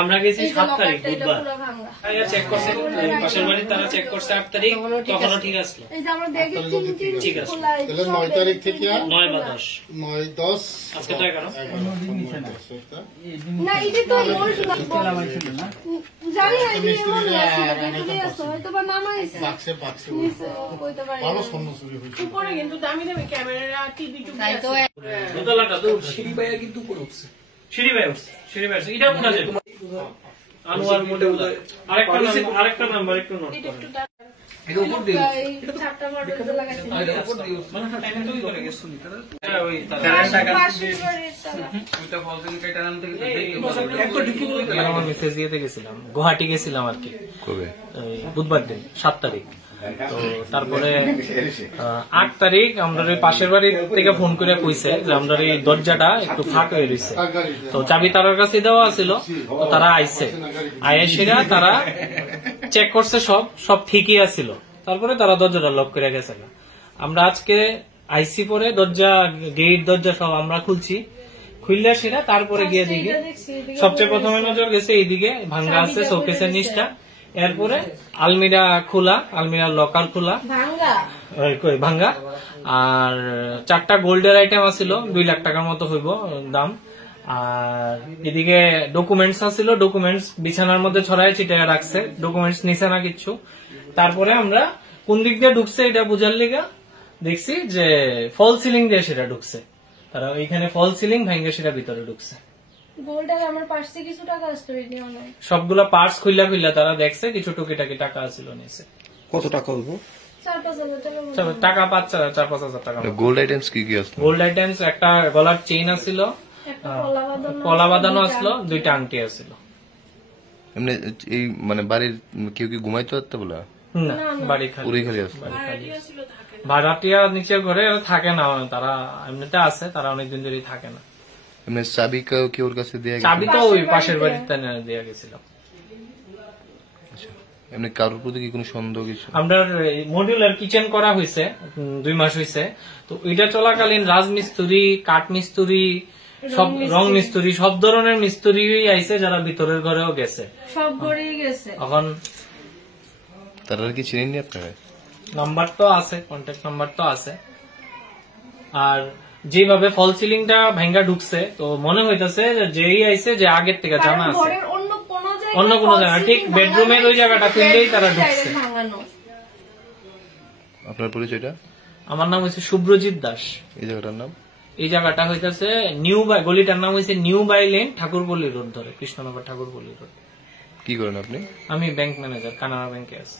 আমরা গেছি 7 তারিখ বুধবার, চেক করছে পাশের বাড়ি, তারা চেক করছে 8 তারিখ, তখনও ঠিক আসলো। ঠিক আছে, তাহলে 9 তারিখ থেকে 9 বা 10 9-10 আজকে তো 11 না, এটা তো জানি না, হয়তো বা নামাইছে ভালো স্বর্ণ চুরি হয়েছে। উপরে কিন্তু দামি দামি ক্যামেরা, টিভি টুবি আছে। দোতলাটা তো সিঁড়ি বাইয়া কিন্তু উপরে উঠছে, সিঁড়ি বাইয়া উঠছে, সিঁড়ি বাইয়া উঠছে। এটা উঠা যায় আনোয়ার মোটে উঠা। আরেকটা নাম্বার একটু নোট করুন। এটা উপর দিয়ে চারটা মডেল লাগাইছে, এটা উপর দিয়ে মানে টাইম তো করে গেছে নি তারা। ওই তারা ওইটা ফলসিং কাটা নাম থেকে দেখি একটু ঢুকি বলে আমার মেসেজ দিতে গেছিলাম, গুয়াহাটি গেছিলাম আর কি। কবে? বুধবার দিন 7 তারিখ। তো তারপরে 8 তারিখ আমরা পাশের বাড়ি থেকে ফোন করে কইছে যে আমরা এই দরজাটা একটু ফাঁক হয়ে রয়েছে, তো চাবি তার কাছে দেওয়া ছিল। তো তারা আইছে, আয়েসেরা তারা চেক করছে, সব ঠিকই আছিল। তারপরে তারা দরজাটা লক করে গেছে। আমরা আজকে আইসি পরে দরজা, গেট দরজা সব আমরা খুলছি, খুললে সেটা তারপরে গিয়ে দেখি সবচেয়ে প্রথমে নজর গেছে এইদিকে ভাঙ্গা আছে শোকেসের নিচটা, এরপরে আলমিরা খোলা, আলমিরার লকার খোলা ভাঙ্গা, আর 4টা গোল্ডের আইটেম আছিল 2 লাখ টাকার মতো হইব দাম। আর এদিকে ডকুমেন্টস আছিল, ডকুমেন্টস বিছানার মধ্যে ছড়ায় ছিটায় রাখছে, ডকুমেন্টস নিছে না কিচ্ছু। তারপরে আমরা কোন দিক দিয়ে ঢুকছে এটা বুঝার লিগা দেখছি যে ফল সিলিং দিয়ে সেটা ঢুকছে, তারা ওইখানে ফল সিলিং ভাঙ্গে সেটা ভিতরে ঢুকছে। সবগুলা পার্টস খুললা তারা দেখছে, কিছু টুকিটাকি টাকা আছিল নিচে। কত টাকা হইব? টাকা 4-5 হাজার টাকা। গোল্ড আইটেমস কি কি আছে? গোল্ড আইটেমস একটা গলার চেইন আছিল, কলা বাঁধানো আসলো, 2টা আংটি আছিল। এমনি এই মানে বাড়ির কেউ কি ঘুমাইতে পারতে বলে না, বাড়ি খালি আছে। ভাড়াটিয়া নিচের ঘরে থাকে না, তারা এমনিতে আছে, তারা অনেকদিন ধরেই থাকে না। এমনি চাবি কি ওর কাছে দেয়া গেছে? চাবি তো ওই পাশের বাড়িতে দেয়া গেছিল। এমনি কারোর প্রতি কি কোনো সন্দেহ কিছু? আমরা মডিউলার কিচেন করা হয়েছে 2 মাস হয়েছে, তো ওইটা চলাকালীন রাজমিস্ত্রি, কাঠ মিস্ত্রি, সব রং মিস্ত্রি, সব ধরনের মিস্ত্রি আইছে, যারা ভিতরের ঘরেও গেছে, সব ঘরেই গেছে। এখন তারা কি চিনেননি আপনারা? নাম্বার তো আছে, কন্ট্যাক্ট নাম্বার তো আছে। আর যেভাবে ফল সিলিংটা ভাঙ্গা ঢুকছে, তো মনে হইতেছে যেই আইছে যে আগের থেকে জানা আছে, অন্য কোনো জায়গা, ঠিক বেডরুমের ওই জায়গাটা খুললেই তারা ঢুকছে। আপনার পরিচয়টা? আমার নাম হচ্ছে শুভ্রজিৎ দাস। এই জায়গাটার নাম? এই জায়গাটা হইতেছে নিউ বাই, গলিটার নাম হয়েছে new by lane, Thakurpalli road ধরে, কৃষ্ণনগর ঠাকুরপল্লী রোড। কি করেন আপনি? আমি ব্যাংক ম্যানেজার, কানাড়া ব্যাংকে আছি।